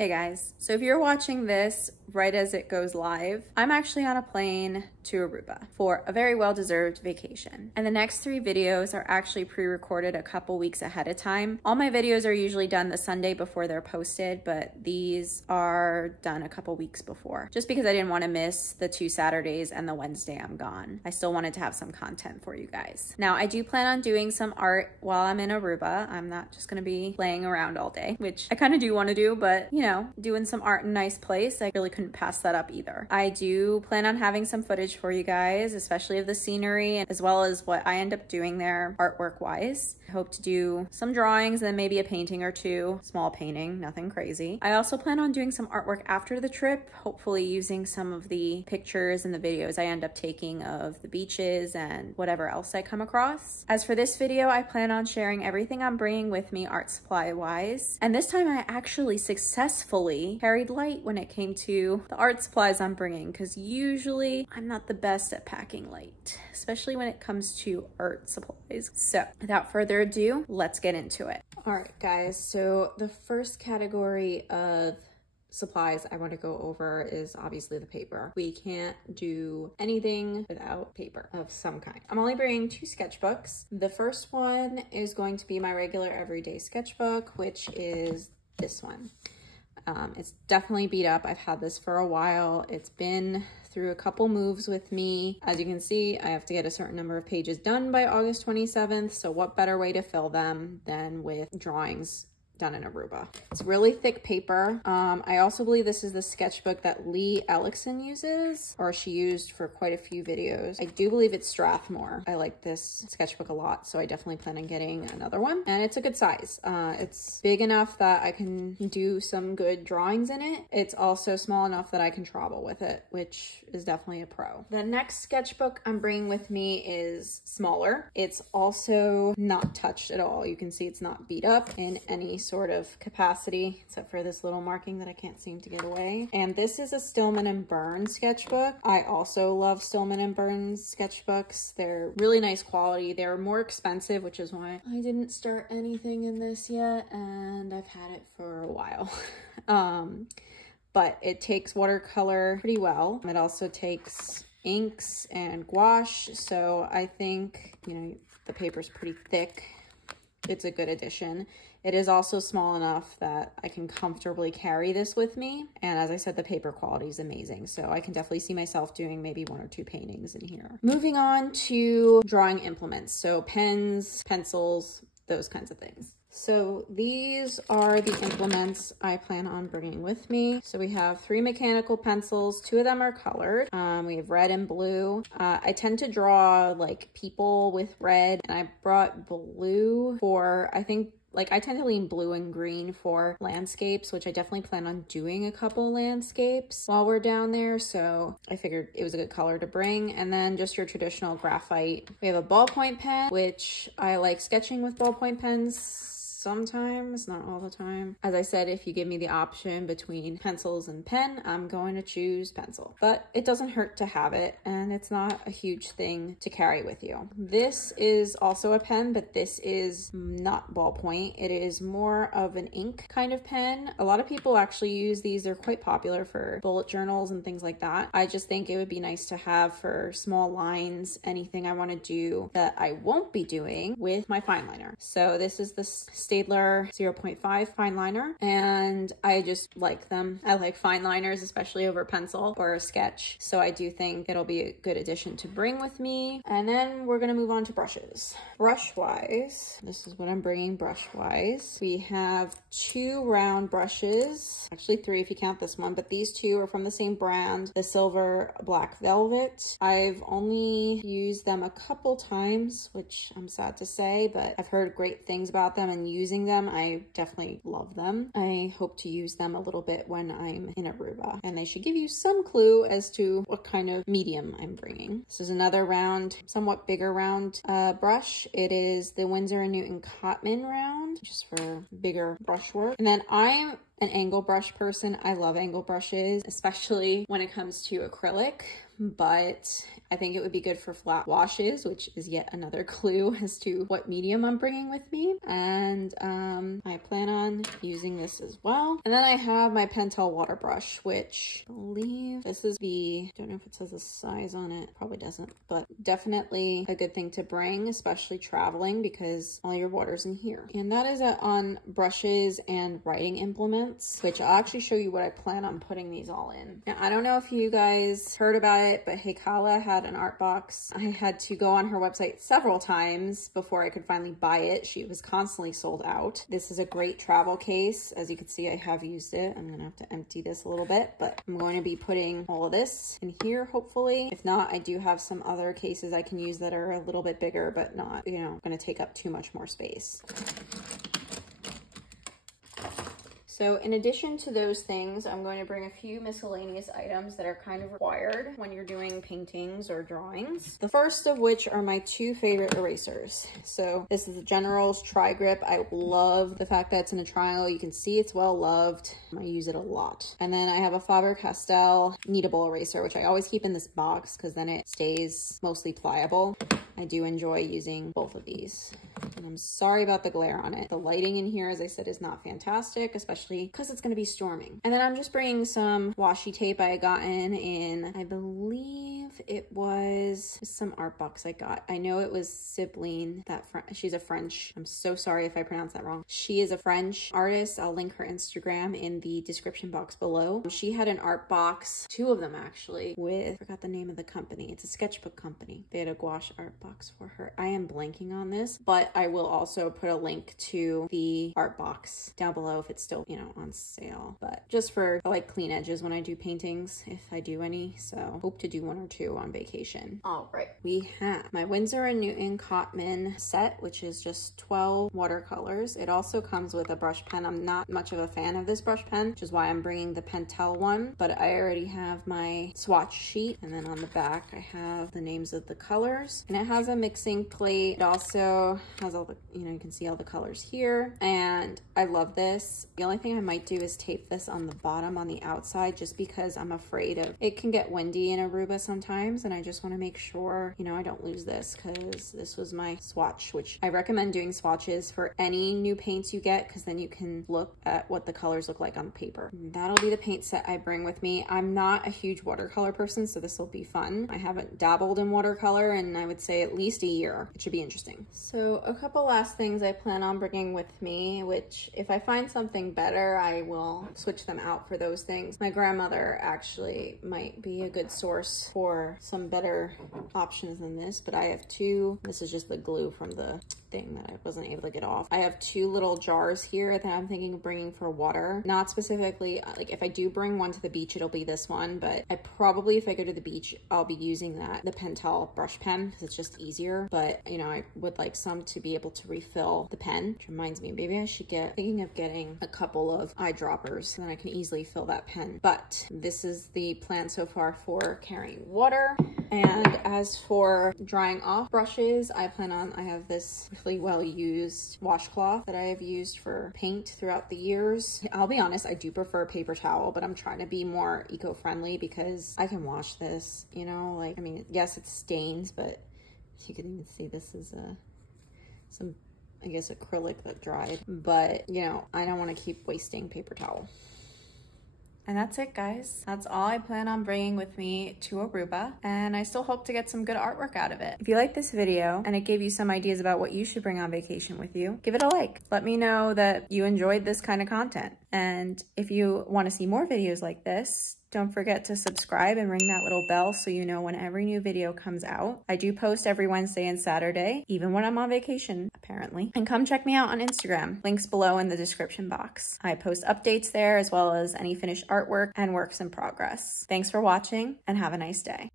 Hey guys, so if you're watching this right as it goes live, I'm actually on a plane to Aruba for a very well-deserved vacation. And the next 3 videos are actually pre-recorded a couple weeks ahead of time. All my videos are usually done the Sunday before they're posted, but these are done a couple weeks before, just because I didn't want to miss the 2 Saturdays and the Wednesday I'm gone. I still wanted to have some content for you guys. Now, I do plan on doing some art while I'm in Aruba. I'm not just gonna be laying around all day, which I kind of do want to do, but you know, doing some art in a nice place, I really couldn't pass that up either. I do plan on having some footage for you guys, especially of the scenery, as well as what I end up doing there artwork wise. I hope to do some drawings and then maybe a painting or 2, small painting, nothing crazy. I also plan on doing some artwork after the trip, hopefully using some of the pictures and the videos I end up taking of the beaches and whatever else I come across. As for this video, I plan on sharing everything I'm bringing with me art supply wise, and this time I actually successfully carried light when it came to the art supplies I'm bringing, because usually I'm not the best at packing light, especially when it comes to art supplies. So without further ado, let's get into it. All right, guys, so the first category of supplies I want to go over is obviously the paper. We can't do anything without paper of some kind. I'm only bringing 2 sketchbooks. The first one is going to be my regular everyday sketchbook, which is this one. It's definitely beat up. I've had this for a while. It's been through a couple moves with me. As you can see, I have to get a certain number of pages done by August 27th. So what better way to fill them than with drawings done in Aruba. It's really thick paper. I also believe this is the sketchbook that Lee Ellickson uses, or she used for quite a few videos. I do believe it's Strathmore. I like this sketchbook a lot, so I definitely plan on getting another one. And it's a good size. It's big enough that I can do some good drawings in it. It's also small enough that I can travel with it, which is definitely a pro. The next sketchbook I'm bringing with me is smaller. It's also not touched at all. You can see it's not beat up in any sort of capacity, except for this little marking that I can't seem to get away. And this is a Stillman and Burns sketchbook. I also love Stillman and Burns sketchbooks. They're really nice quality. They're more expensive, which is why I didn't start anything in this yet, and I've had it for a while. But it takes watercolor pretty well. It also takes inks and gouache, so I think, you know, the paper's pretty thick. It's a good addition. It is also small enough that I can comfortably carry this with me. And as I said, the paper quality is amazing. So I can definitely see myself doing maybe 1 or 2 paintings in here. Moving on to drawing implements. So pens, pencils, those kinds of things. So these are the implements I plan on bringing with me. So we have 3 mechanical pencils. 2 of them are colored. We have red and blue. I tend to draw like people with red, and I brought blue for, I think, like I tend to lean blue and green for landscapes, which I definitely plan on doing a couple landscapes while we're down there. So I figured it was a good color to bring. And then just your traditional graphite. We have a ballpoint pen, which I like sketching with ballpoint pens sometimes, not all the time. As I said, if you give me the option between pencils and pen, I'm going to choose pencil. But it doesn't hurt to have it, and it's not a huge thing to carry with you. This is also a pen, but this is not ballpoint. It is more of an ink kind of pen. A lot of people actually use these. They're quite popular for bullet journals and things like that. I just think it would be nice to have for small lines, anything I want to do that I won't be doing with my fine liner. So this is the Staedtler 0.5 fine liner, and I just like them. I like fine liners, especially over pencil or a sketch. So I do think it'll be a good addition to bring with me. And then we're gonna move on to brushes. Brush wise, this is what I'm bringing brush wise. We have 2 round brushes, actually 3 if you count this one, but these 2 are from the same brand, the Silver Black Velvet. I've only used them a couple times, which I'm sad to say, but I've heard great things about them, and using them, I definitely love them. I hope to use them a little bit when I'm in Aruba, and they should give you some clue as to what kind of medium I'm bringing. This is another round, somewhat bigger round brush. It is the Winsor & Newton Cotman round. brand, just for bigger brushwork. And then I'm an angle brush person. I love angle brushes, especially when it comes to acrylic, but I think it would be good for flat washes, which is yet another clue as to what medium I'm bringing with me. And I plan on using this as well. And then I have my Pentel water brush, which I believe this is the, don't know if it says the size on it, probably doesn't, but definitely a good thing to bring, especially traveling, because all your water's in here. And that is on brushes and writing implements, which I'll actually show you what I plan on putting these all in. Now, I don't know if you guys heard about it, but Heikala had an art box. I had to go on her website several times before I could finally buy it. She was constantly sold out. This is a great travel case. As you can see, I have used it. I'm gonna have to empty this a little bit, but I'm going to be putting all of this in here, hopefully. If not, I do have some other cases I can use that are a little bit bigger, but not, you know, gonna take up too much more space. So in addition to those things, I'm going to bring a few miscellaneous items that are kind of required when you're doing paintings or drawings. The first of which are my two favorite erasers. So this is the General's Tri-Grip. I love the fact that it's in a triangle. You can see it's well loved. I use it a lot. And then I have a Faber-Castell kneadable eraser, which I always keep in this box because then it stays mostly pliable. I do enjoy using both of these. And I'm sorry about the glare on it. The lighting in here, as I said, is not fantastic, especially because it's going to be storming. And then I'm just bringing some washi tape I had gotten in, I believe it was some art box I got. I know it was Sibline, she's a French. I'm so sorry if I pronounced that wrong. She is a French artist. I'll link her Instagram in the description box below. She had an art box, two of them actually, with, I forgot the name of the company. It's a sketchbook company. They had a gouache art box for her. I am blanking on this, but I will also put a link to the art box down below if it's still, you know, on sale. But just for, I like clean edges when I do paintings, if I do any. So hope to do one or two on vacation. All right, we have my Winsor & Newton Cotman set, which is just 12 watercolors. It also comes with a brush pen. I'm not much of a fan of this brush pen, which is why I'm bringing the Pentel one, but I already have my swatch sheet. And then on the back, I have the names of the colors, and it has a mixing plate. It also has all the, you know, you can see all the colors here, and I love this. The only thing I might do is tape this on the bottom on the outside, just because I'm afraid of, it can get windy in Aruba sometimes, and I just want to make sure, you know, I don't lose this, because this was my swatch, which I recommend doing swatches for any new paints you get, because then you can look at what the colors look like on paper. That'll be the paint set I bring with me. I'm not a huge watercolor person, so this will be fun. I haven't dabbled in watercolor in, I would say, at least a year. It should be interesting. So a couple last things I plan on bringing with me, which if I find something better, I will switch them out for those things. My grandmother actually might be a good source for some better options than this, but I have two. This is just the glue from the thing that I wasn't able to get off. I have two little jars here that I'm thinking of bringing for water. Not specifically, like if I do bring one to the beach, it'll be this one, but I probably, if I go to the beach, I'll be using the Pentel brush pen, because it's just easier. But you know, I would like some to be able to refill the pen, which reminds me, maybe I should thinking of getting a couple of eyedroppers so that I can easily fill that pen. But this is the plan so far for carrying water. And as for drying off brushes, I have this really well used washcloth that I have used for paint throughout the years. I'll be honest, I do prefer paper towel, but I'm trying to be more eco-friendly because I can wash this, you know, like, I mean, yes, it stains, but as you can even see, this is some, I guess, acrylic that dried, but you know, I don't want to keep wasting paper towel. And that's it, guys. That's all I plan on bringing with me to Aruba, and I still hope to get some good artwork out of it. If you like this video and it gave you some ideas about what you should bring on vacation with you, give it a like. Let me know that you enjoyed this kind of content. And if you want to see more videos like this, don't forget to subscribe and ring that little bell so you know when every new video comes out. I do post every Wednesday and Saturday, even when I'm on vacation, apparently. And come check me out on Instagram. Links below in the description box. I post updates there as well as any finished artwork and works in progress. Thanks for watching and have a nice day.